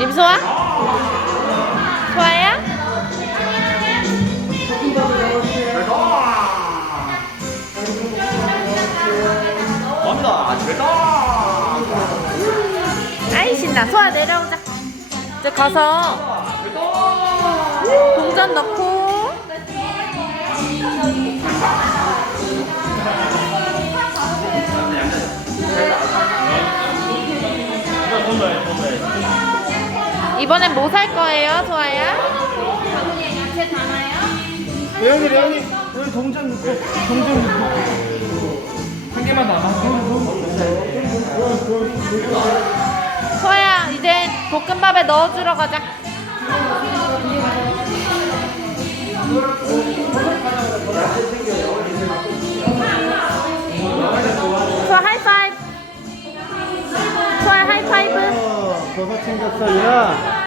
임소아? 소아야? 아이 신나 소아 내려오자 이제 가서 동전 넣고. 이번엔 뭐 살 거예요 소아야? 레온이 레온이 여기 동전 넣고 동전 넣고. 한 개만 남아. 소아야 이제 볶음밥에 넣어주러 가자. 소아 하이파이브. 소아 하이파이브. 어 버섯 얘야